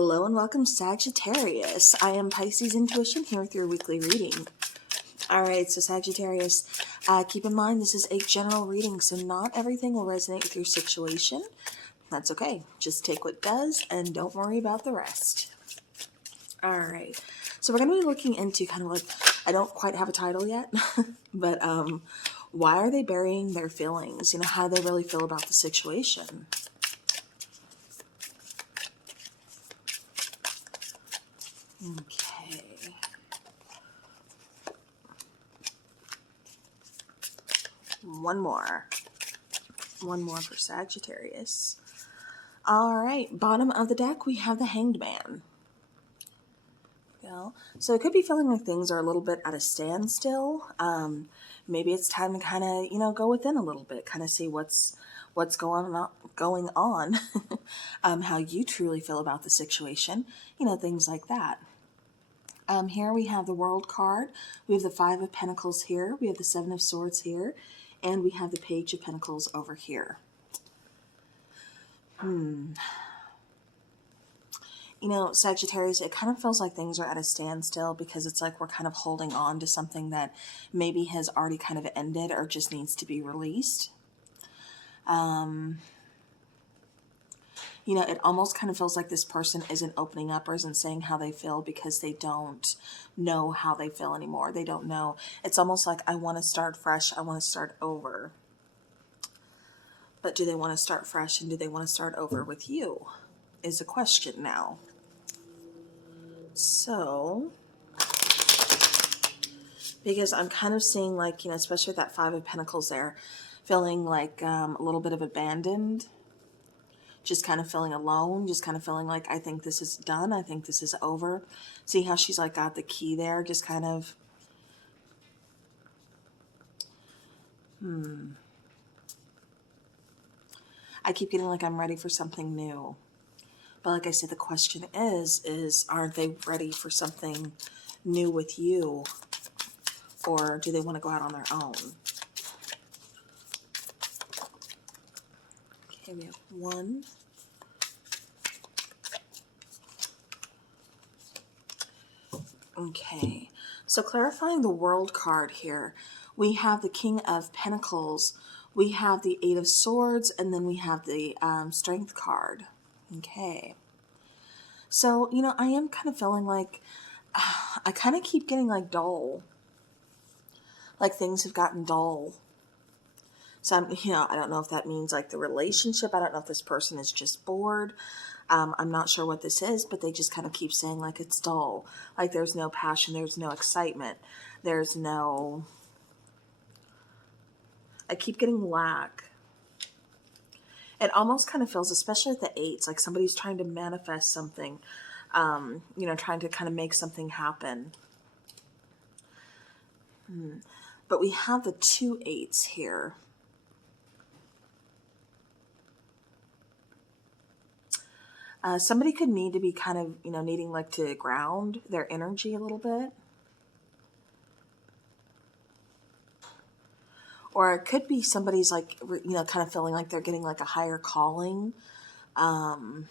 Hello and welcome, Sagittarius. I am Pisces Intuition here with your weekly reading. Alright, so Sagittarius, keep in mind this is a general reading, so not everything will resonate with your situation. That's okay. Just take what does and don't worry about the rest. Alright, so we're going to be looking into kind of like, I don't quite have a title yet, but why are they burying their feelings? You know, how they really feel about the situation. Okay. One more for Sagittarius. All right, bottom of the deck, we have the Hanged Man. So it could be feeling like things are a little bit at a standstill. Maybe it's time to kind of, you know, go within a little bit, kind of see what's going on, how you truly feel about the situation, you know, things like that. Here we have the World card. We have the Five of Pentacles here. We have the Seven of Swords here. And we have the Page of Pentacles over here. You know, Sagittarius, it kind of feels like things are at a standstill because it's like we're kind of holding on to something that maybe has already kind of ended or just needs to be released. You know, it almost kind of feels like this person isn't opening up or isn't saying how they feel because they don't know how they feel anymore. They don't know. It's almost like, I want to start fresh. I want to start over. But do they want to start fresh and do they want to start over with you is a question now. So, because I'm kind of seeing like, you know, especially with that Five of Pentacles there, feeling like a little bit of abandoned. Just kind of feeling alone, just kind of feeling like, I think this is done. I think this is over. See how she's like got the key there, just kind of. I keep getting like I'm ready for something new. But like I said, the question is aren't they ready for something new with you? Or do they want to go out on their own? Okay, we have one. Okay, so clarifying the World card here, we have the King of Pentacles, we have the Eight of Swords, and then we have the Strength card. Okay, so, you know, I am kind of feeling like, I kind of keep getting like dull, like things have gotten dull. So, you know, I don't know if that means like the relationship. I don't know if this person is just bored. I'm not sure what this is, but they just kind of keep saying like it's dull. Like there's no passion. There's no excitement. There's no... I keep getting lack. It almost kind of feels, especially with the eights, like somebody's trying to manifest something, you know, trying to kind of make something happen. But we have the two eights here. Somebody could need to be kind of, you know, needing like to ground their energy a little bit. Or it could be somebody's like, you know, kind of feeling like they're getting like a higher calling. You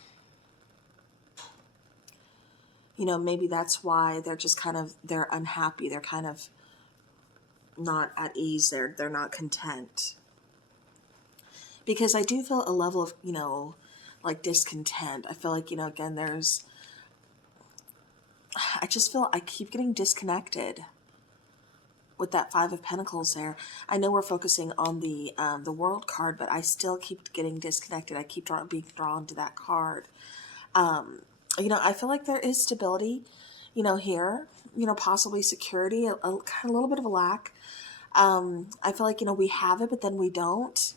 know, maybe that's why they're just kind of, they're unhappy. They're kind of not at ease. They're not content. Because I do feel a level of, you know, like discontent. I feel like, you know, again, I just feel I keep getting disconnected with that Five of Pentacles there. I know we're focusing on the World card, but I still keep getting disconnected. I keep being drawn to that card. You know, I feel like there is stability, you know, here, you know, possibly security, a little bit of a lack. I feel like, you know, we have it, but then we don't.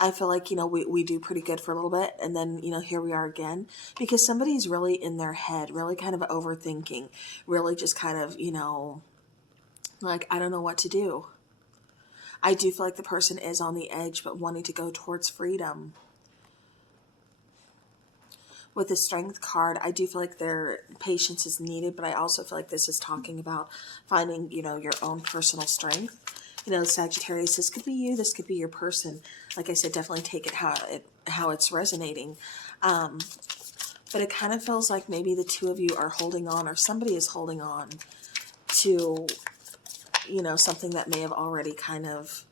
I feel like, you know, we do pretty good for a little bit, and then, you know, here we are again, because somebody's really in their head, really kind of overthinking, really just kind of, you know, like, I don't know what to do. I do feel like the person is on the edge, but wanting to go towards freedom. With the Strength card, I do feel like their patience is needed, but I also feel like this is talking about finding, you know, your own personal strength. You know, Sagittarius, this could be you, this could be your person. Like I said, definitely take it how it's resonating. But it kind of feels like maybe the two of you are holding on, or somebody is holding on to, you know, something that may have already kind of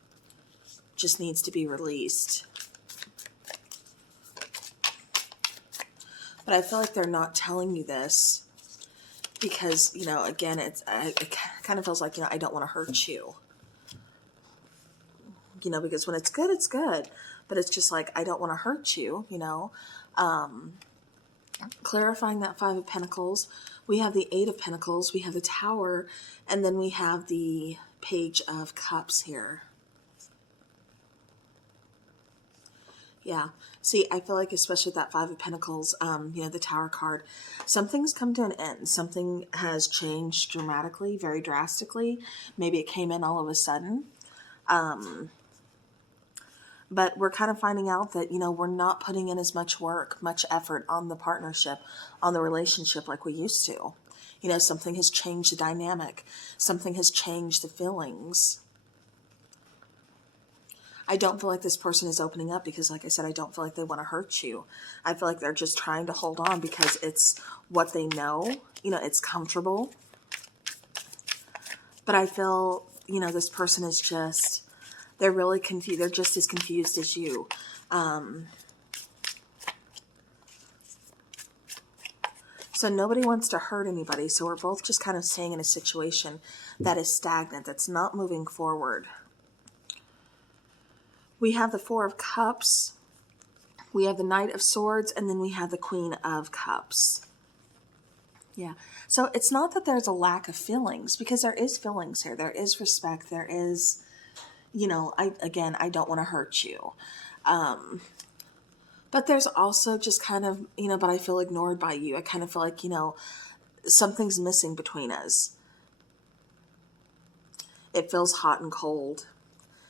just needs to be released. But I feel like they're not telling you this because, you know, again, it kind of feels like, you know, I don't want to hurt you. You know, because when it's good, it's good. But it's just like, I don't want to hurt you, you know. Clarifying that Five of Pentacles. We have the Eight of Pentacles. We have the Tower. And then we have the Page of Cups here. Yeah. See, I feel like especially with that Five of Pentacles, you know, the Tower card, something's come to an end. Something has changed dramatically, very drastically. Maybe it came in all of a sudden. But we're kind of finding out that, you know, we're not putting in as much work, much effort on the partnership, on the relationship like we used to. You know, something has changed the dynamic. Something has changed the feelings. I don't feel like this person is opening up because, like I said, I don't feel like they want to hurt you. I feel like they're just trying to hold on because it's what they know. You know, it's comfortable. But I feel, you know, this person is just, they're really confused. They're just as confused as you. So nobody wants to hurt anybody. So we're both just kind of staying in a situation that is stagnant, that's not moving forward. We have the Four of Cups. We have the Knight of Swords. And then we have the Queen of Cups. Yeah. So it's not that there's a lack of feelings, because there is feelings here. There is respect. There is, you know, I don't want to hurt you. But there's also just kind of, you know, but I feel ignored by you. I kind of feel like, you know, something's missing between us. It feels hot and cold.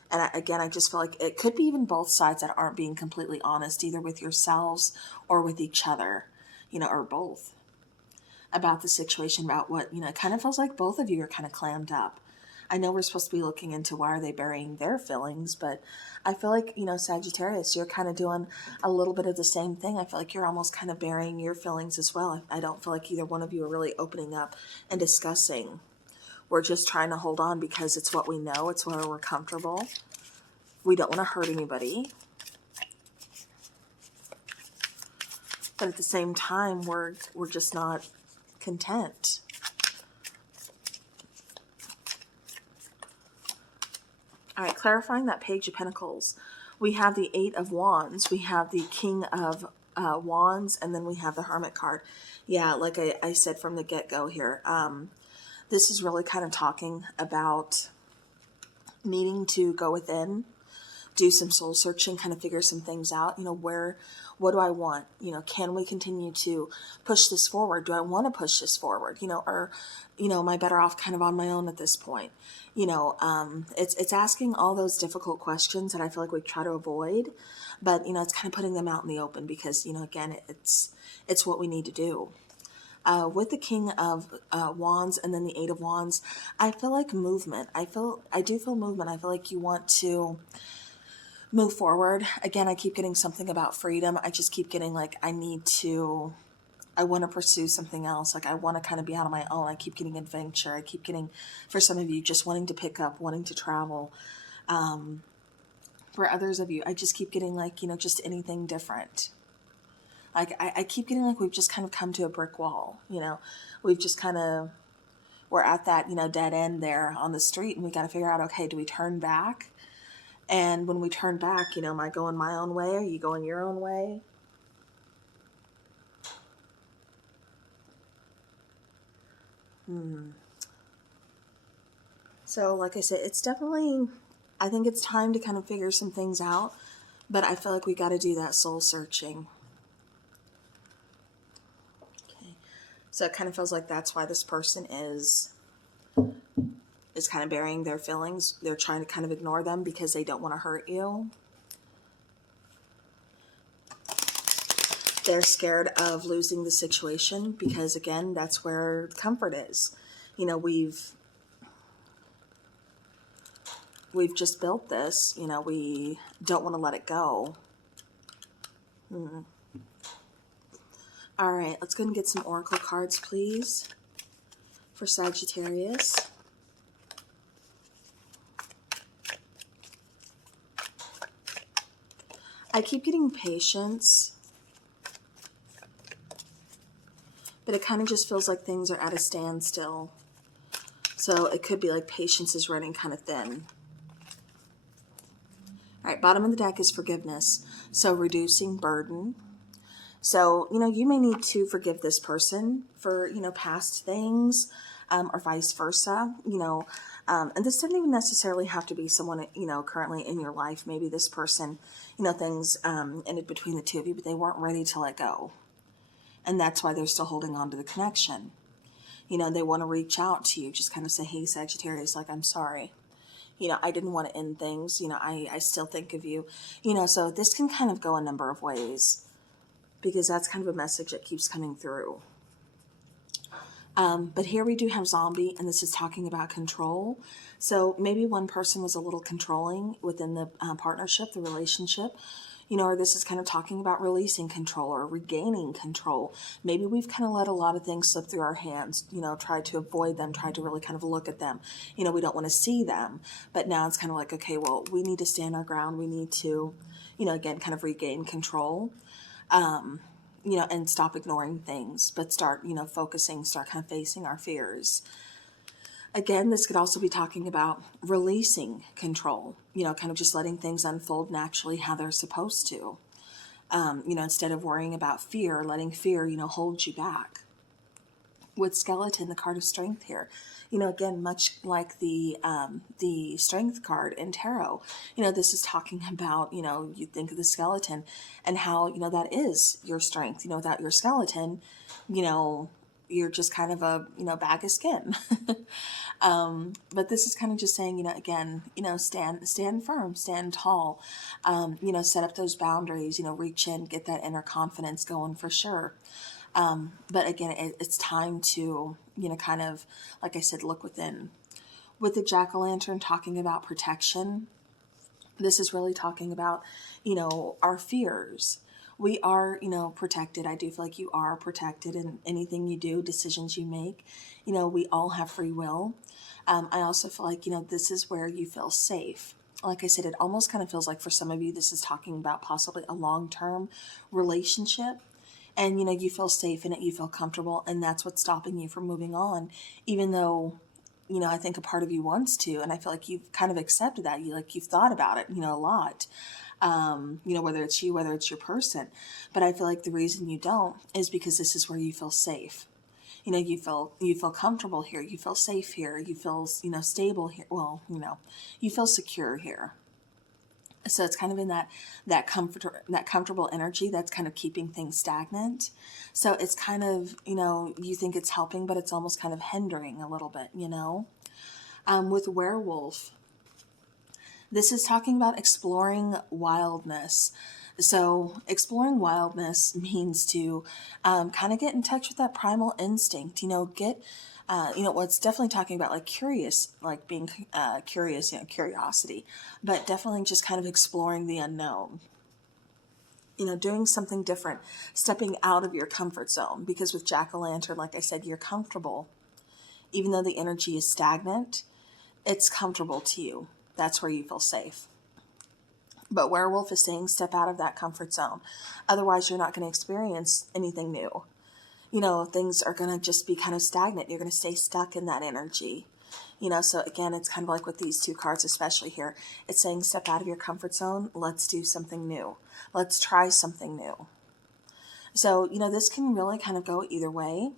And I just feel like it could be even both sides that aren't being completely honest, either with yourselves or with each other, you know, or both, about the situation, about what, you know, it kind of feels like both of you are kind of clammed up. I know we're supposed to be looking into why are they burying their feelings, but I feel like, you know, Sagittarius, you're kind of doing a little bit of the same thing. I feel like you're almost kind of burying your feelings as well. I don't feel like either one of you are really opening up and discussing. We're just trying to hold on because it's what we know. It's where we're comfortable. We don't want to hurt anybody. But at the same time, we're just not content. All right, clarifying that Page of Pentacles. We have the Eight of Wands. We have the King of Wands. And then we have the Hermit card. Yeah, like I said from the get-go here. This is really kind of talking about needing to go within, do some soul searching, kind of figure some things out. You know, what do I want? You know, can we continue to push this forward? Do I want to push this forward? You know, or, you know, am I better off kind of on my own at this point? You know, it's asking all those difficult questions that I feel like we try to avoid, but, you know, it's kind of putting them out in the open because, you know, again, it's what we need to do. With the King of Wands and then the Eight of Wands, I feel like movement. I do feel movement. I feel like you want to move forward. Again, I keep getting something about freedom. I just keep getting like, I want to pursue something else. Like I want to kind of be out on my own. I keep getting adventure. I keep getting, for some of you, just wanting to pick up, wanting to travel. For others of you, I just keep getting like, you know, just anything different. Like I keep getting like we've just kind of come to a brick wall, you know. We've just kind of, we're at that, you know, dead end there on the street, and we got to figure out, okay, do we turn back? And when we turn back, you know, am I going my own way? Are you going your own way? So, like I said, it's definitely, I think it's time to kind of figure some things out, but I feel like we got to do that soul searching. Okay. So it kind of feels like that's why this person is kind of burying their feelings. They're trying to kind of ignore them because they don't want to hurt you. They're scared of losing the situation because, again, that's where comfort is. You know, we've just built this. You know, we don't want to let it go. All right, let's go and get some oracle cards, please, for Sagittarius. I keep getting patience, but it kind of just feels like things are at a standstill. So it could be like patience is running kind of thin. All right, bottom of the deck is forgiveness. So reducing burden. So, you may need to forgive this person for, past things, or vice versa, and this doesn't even necessarily have to be someone, currently in your life. Maybe this person, things ended between the two of you, but they weren't ready to let go. And that's why they're still holding on to the connection. They want to reach out to you, just kind of say, hey, Sagittarius, like, I'm sorry. I didn't want to end things. I still think of you. So this can kind of go a number of ways, because that's kind of a message that keeps coming through. But here we do have zombie, and this is talking about control. So maybe one person was a little controlling within the partnership, the relationship, or this is kind of talking about releasing control or regaining control. Maybe we've kind of let a lot of things slip through our hands, tried to avoid them, tried to really kind of look at them. We don't want to see them, but now it's kind of like, okay, well, we need to stand our ground. We need to, again, kind of regain control. And stop ignoring things, but start, focusing, start kind of facing our fears. Again, this could also be talking about releasing control, kind of just letting things unfold naturally how they're supposed to. Instead of worrying about fear, letting fear, hold you back. With skeleton, the card of strength here, again, much like the strength card in tarot, this is talking about, you think of the skeleton and how, that is your strength. Without your skeleton, you're just kind of a, bag of skin. But this is kind of just saying, again, stand firm, stand tall, set up those boundaries, reach in, get that inner confidence going for sure. But again, it's time to, kind of, like I said, look within. With the jack-o'-lantern talking about protection, this is really talking about, our fears. We are, protected. I do feel like you are protected in anything you do, decisions you make. We all have free will. I also feel like, this is where you feel safe. Like I said, it almost kind of feels like for some of you, this is talking about possibly a long-term relationship. And, you feel safe in it, you feel comfortable, and that's what's stopping you from moving on, even though, I think a part of you wants to, and I feel like you've kind of accepted that. You've thought about it, a lot, whether it's you, whether it's your person. But I feel like the reason you don't is because this is where you feel safe. You feel comfortable here, you feel safe here, you feel, stable here. Well, you feel secure here. So it's kind of in that comfortable energy that's kind of keeping things stagnant. So it's kind of, you think it's helping, but it's almost kind of hindering a little bit, With werewolf, this is talking about exploring wildness. So exploring wildness means to kind of get in touch with that primal instinct, it's definitely talking about like curious, like being curious, curiosity, but definitely just kind of exploring the unknown, doing something different, stepping out of your comfort zone, because with jack-o'-lantern, like I said, you're comfortable. Even though the energy is stagnant, it's comfortable to you. That's where you feel safe. But werewolf is saying step out of that comfort zone. Otherwise, you're not going to experience anything new. Things are going to just be kind of stagnant. You're going to stay stuck in that energy. So again, it's kind of like with these two cards, especially here, it's saying step out of your comfort zone. Let's do something new. Let's try something new. So, this can really kind of go either way.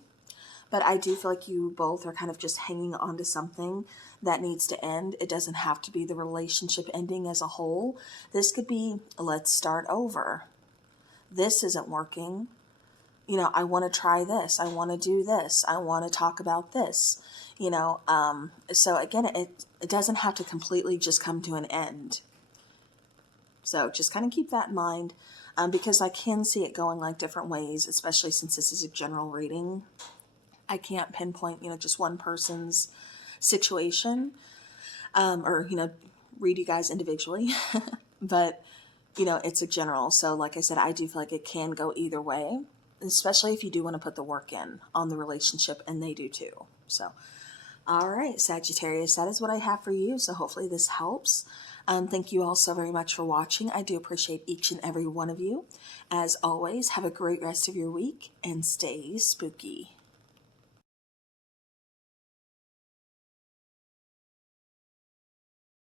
But I do feel like you both are kind of just hanging on to something that needs to end. It doesn't have to be the relationship ending as a whole. This could be, let's start over. This isn't working. I want to try this. I want to do this. I want to talk about this. So again, it doesn't have to completely just come to an end. So just kind of keep that in mind, because I can see it going like different ways, especially since this is a general reading. I can't pinpoint, just one person's situation, or, read you guys individually, but, it's a general. So like I said, I do feel like it can go either way. especially if you do want to put the work in on the relationship, and they do too. So, all right, Sagittarius, that is what I have for you. So hopefully this helps. Thank you all so very much for watching. I do appreciate each and every one of you. As always, have a great rest of your week and stay spooky.